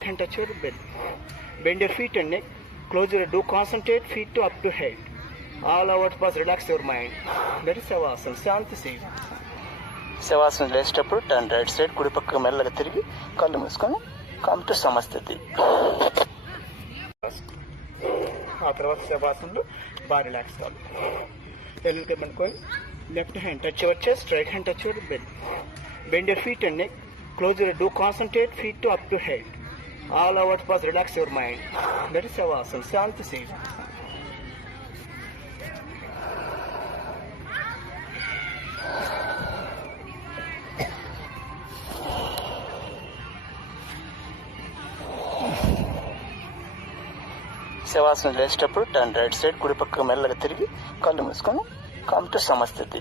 and touch your belly. Bend your feet and neck. Close your do concentrate feet to up to head. All over pass relax your mind. That is Savasana. Shanti Seva. శవాసనం లేచేటప్పుడు turn right side కుడి పక్కకు మెల్లగా తిరిగి కళ్ళు మూసుకొని come to సమస్థితి ఆ తర్వాత శవాసనలో బాగా రిలాక్స్ కావాలి వెనుక పడుకొని left hand touch your chest right hand touch your bell bend your feet and neck close your do concentrate feet to up to head all over pass relax your mind that is Shavasan శాంతి సేవ శవాసనం చేసేటప్పుడు turn right side కుడి పక్కకు మెల్లగా తిరిగి కళ్ళు మూసుకొని come to సమస్థితి